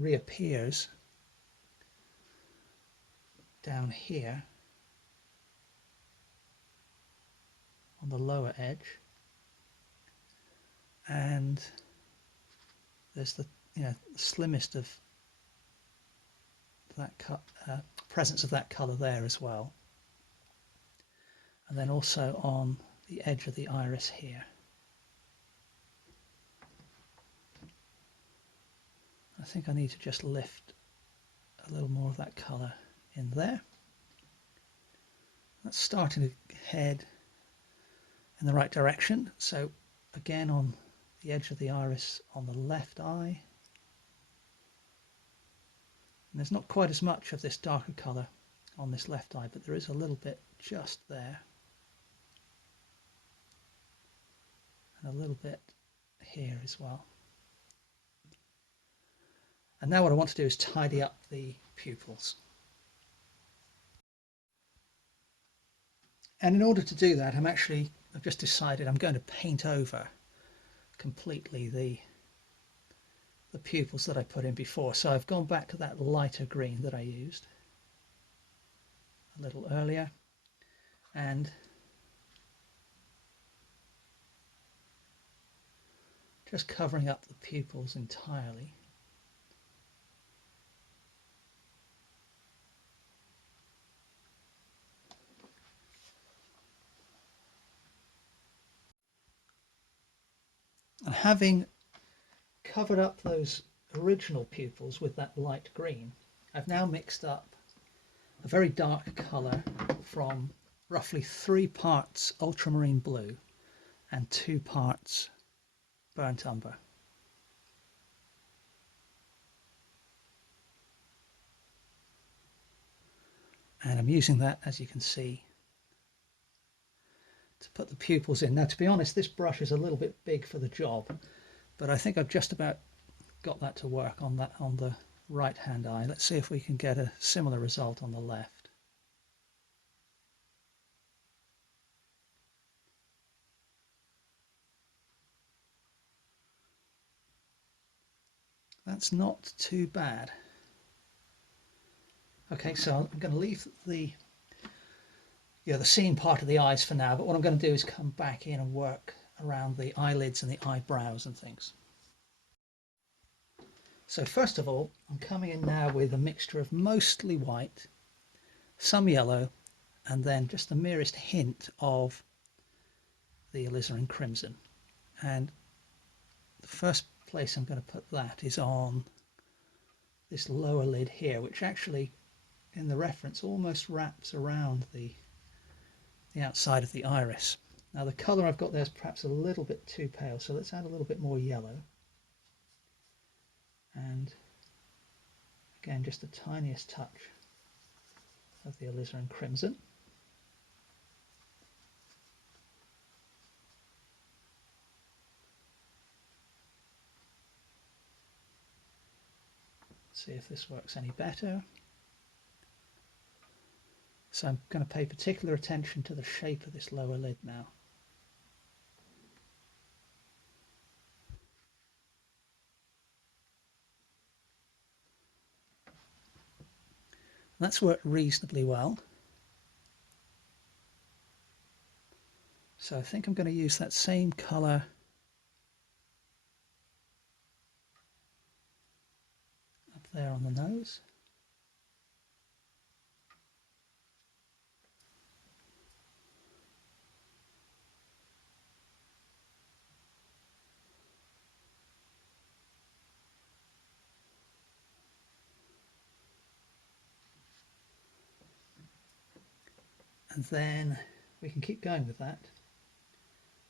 reappears down here on the lower edge, and there's the slimmest of that presence of that colour there as well, and then also on the edge of the iris here. I think I need to just lift a little more of that colour in there. That's starting to head in the right direction. So again, on the edge of the iris on the left eye, and there's not quite as much of this darker colour on this left eye, but there is a little bit just there, and a little bit here as well. And now what I want to do is tidy up the pupils. And in order to do that, I've just decided I'm going to paint over completely the pupils that I put in before. So I've gone back to that lighter green that I used a little earlier, and just covering up the pupils entirely. And having covered up those original pupils with that light green, I've now mixed up a very dark colour from roughly 3 parts ultramarine blue and 2 parts burnt umber. And I'm using that, as you can see, to put the pupils in. Now, to be honest, this brush is a little bit big for the job, but I think I've just about got that to work on the right hand eye. Let's see if we can get a similar result on the left. That's not too bad. Okay, so I'm going to leave the seeing part of the eyes for now, but what I'm going to do is come back in and work around the eyelids and the eyebrows and things. So first of all, I'm coming in now with a mixture of mostly white, some yellow, and then just the merest hint of the alizarin crimson. And the first place I'm going to put that is on this lower lid here, which actually in the reference almost wraps around the outside of the iris. Now the colour I've got there is perhaps a little bit too pale, so let's add a little bit more yellow. And again, just the tiniest touch of the alizarin crimson. See if this works any better. So I'm going to pay particular attention to the shape of this lower lid now. That's worked reasonably well. So I think I'm going to use that same colour up there on the nose. And then we can keep going with that,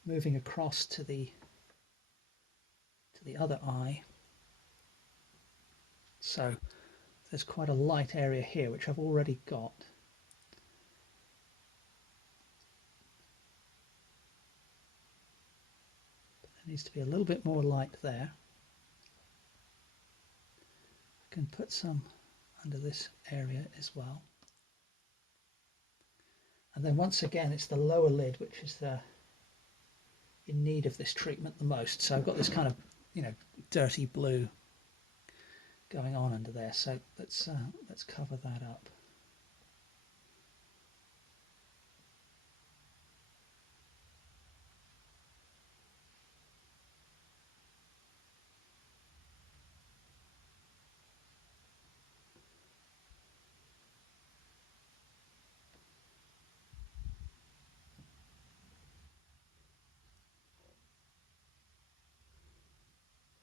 moving across to the other eye. So there's quite a light area here, which I've already got. But there needs to be a little bit more light there. I can put some under this area as well. And then once again, it's the lower lid which is in need of this treatment the most. So I've got this kind of, dirty blue going on under there. So let's cover that up.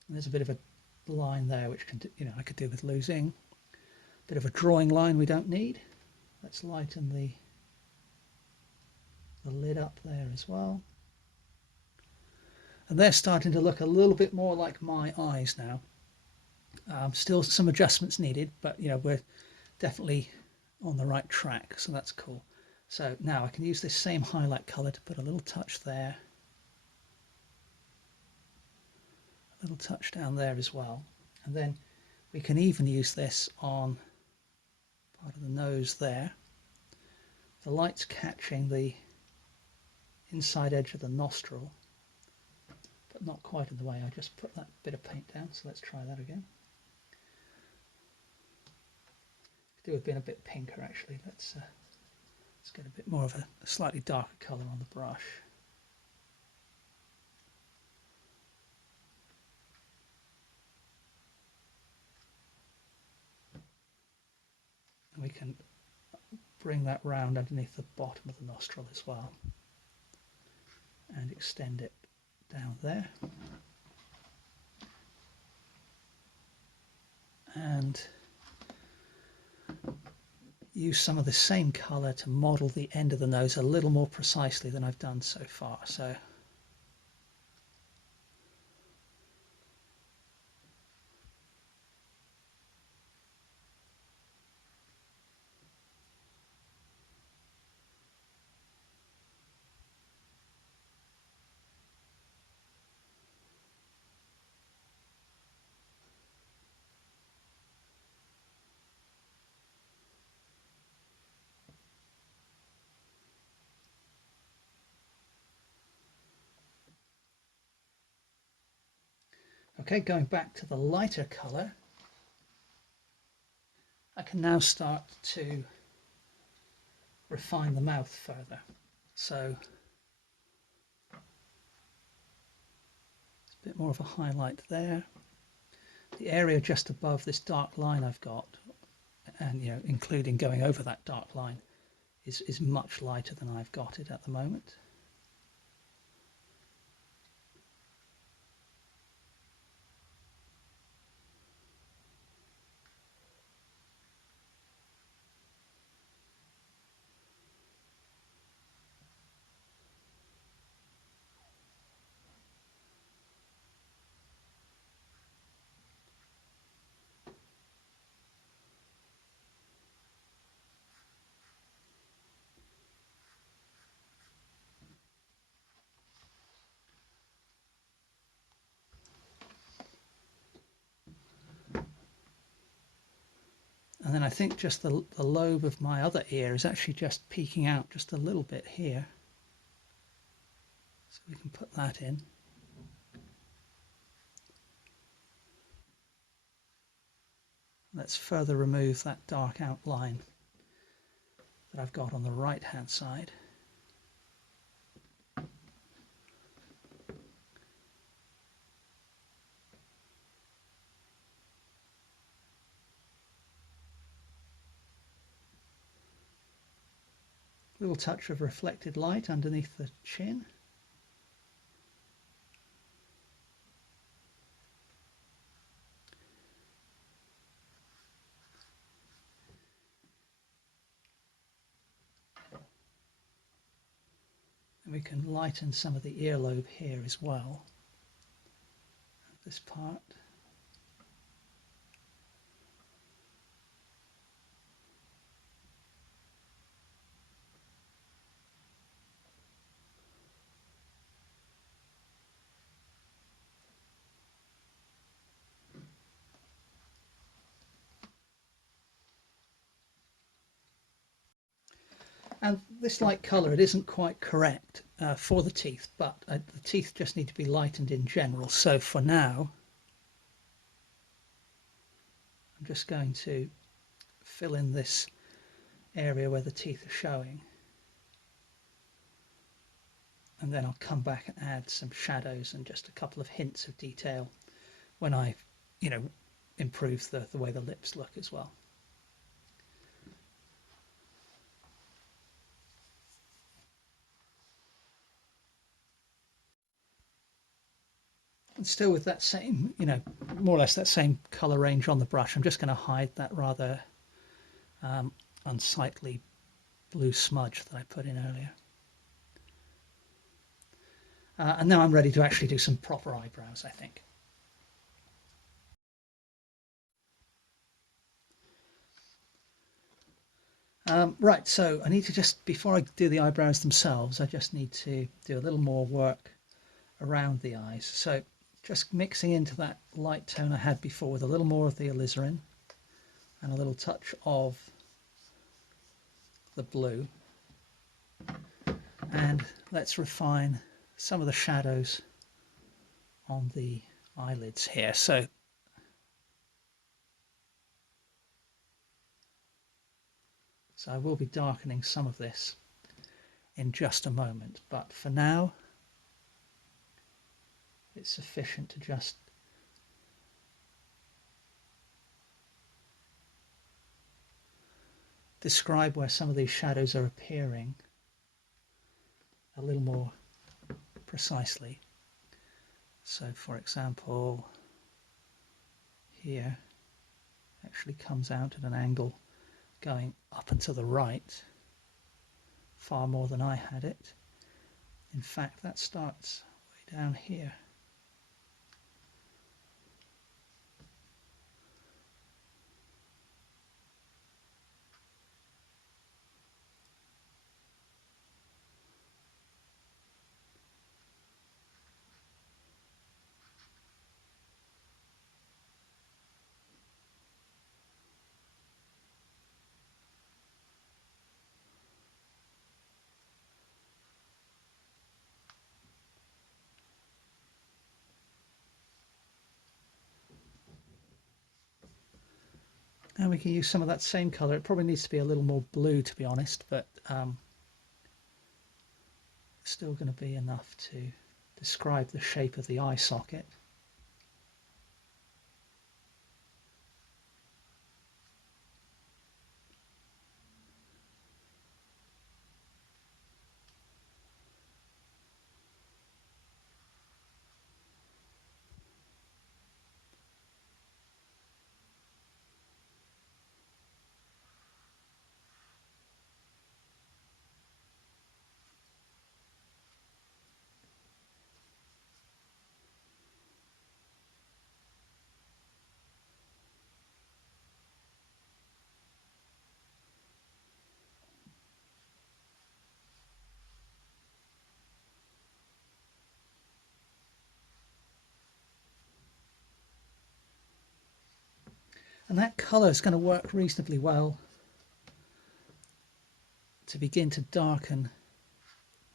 And there's a bit of a line there which can, I could do with losing. A bit of a drawing line we don't need. Let's lighten the lid up there as well. And they're starting to look a little bit more like my eyes now. Still some adjustments needed, but we're definitely on the right track, so that's cool. So now I can use this same highlight color to put a little touch there, a little touch down there as well, and then we can even use this on part of the nose there. The light's catching the inside edge of the nostril, but not quite in the way. I just put that bit of paint down, so let's try that again. Do with being a bit pinker actually. Let's get a bit more of a slightly darker colour on the brush. And we can bring that round underneath the bottom of the nostril as well and extend it down there. And use some of the same colour to model the end of the nose a little more precisely than I've done so far. So okay, going back to the lighter colour, I can now start to refine the mouth further. So it's a bit more of a highlight there. The area just above this dark line I've got, and including going over that dark line, is much lighter than I've got it at the moment. And then I think just the lobe of my other ear is actually just peeking out just a little bit here. So we can put that in. Let's further remove that dark outline that I've got on the right hand side. Little touch of reflected light underneath the chin. And we can lighten some of the earlobe here as well. This part. And this light colour, it isn't quite correct for the teeth, but the teeth just need to be lightened in general. So for now, just going to fill in this area where the teeth are showing, and then I'll come back and add some shadows and just a couple of hints of detail when I, improve the way the lips look as well. And still with that same, more or less that same color range on the brush, I'm just going to hide that rather unsightly blue smudge that I put in earlier. And now I'm ready to actually do some proper eyebrows, I think. Right, so I need to just, before I do the eyebrows themselves, I just need to do a little more work around the eyes. So just mixing into that light tone I had before with a little more of the alizarin and a little touch of the blue. And let's refine some of the shadows on the eyelids here. So I will be darkening some of this in just a moment, but for now it's sufficient to just describe where some of these shadows are appearing a little more precisely. So for example, here actually comes out at an angle going up and to the right far more than I had it. In fact, that starts way down here. Now we can use some of that same colour. It probably needs to be a little more blue, to be honest, but still going to be enough to describe the shape of the eye socket. And that colour is going to work reasonably well to begin to darken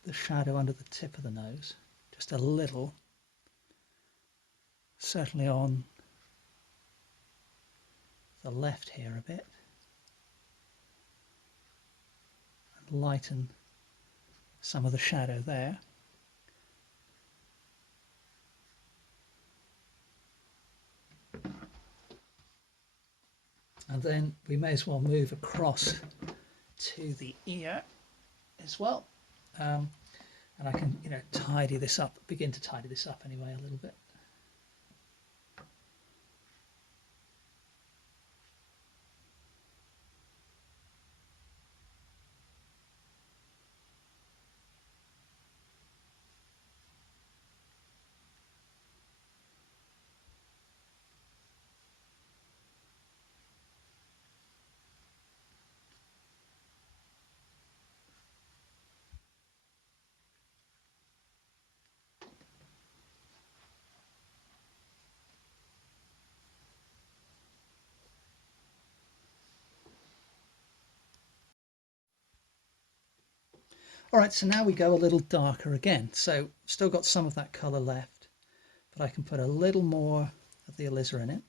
the shadow under the tip of the nose. Just a little, certainly on the left here a bit, and lighten some of the shadow there. And then we may as well move across to the ear as well. And I can, tidy this up, begin to tidy this up anyway a little bit. All right, so now we go a little darker again. So still got some of that colour left, but I can put a little more of the alizarin in.